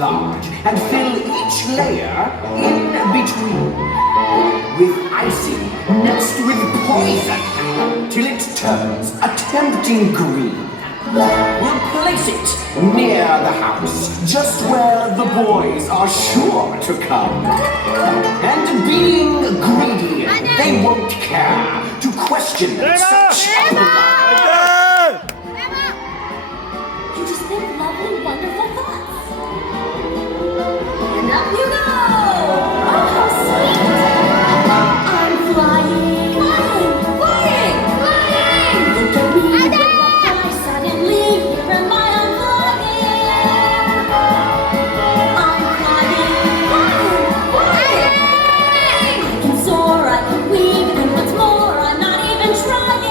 large and fill each layer in between with icing next with poison till it turns a tempting green. We'll place it near the house, just where the boys are sure to come. And being greedy, they won't care to question such a love. You just think lovely, wonderful thoughts. And up you go! Oh, how sweet! I'm flying! Flying! Flying! Look at me with a fly suddenly here am I, I'm flying! I'm flying! Flying! Flying! I can soar, I can weave, and what's more, I'm not even trying!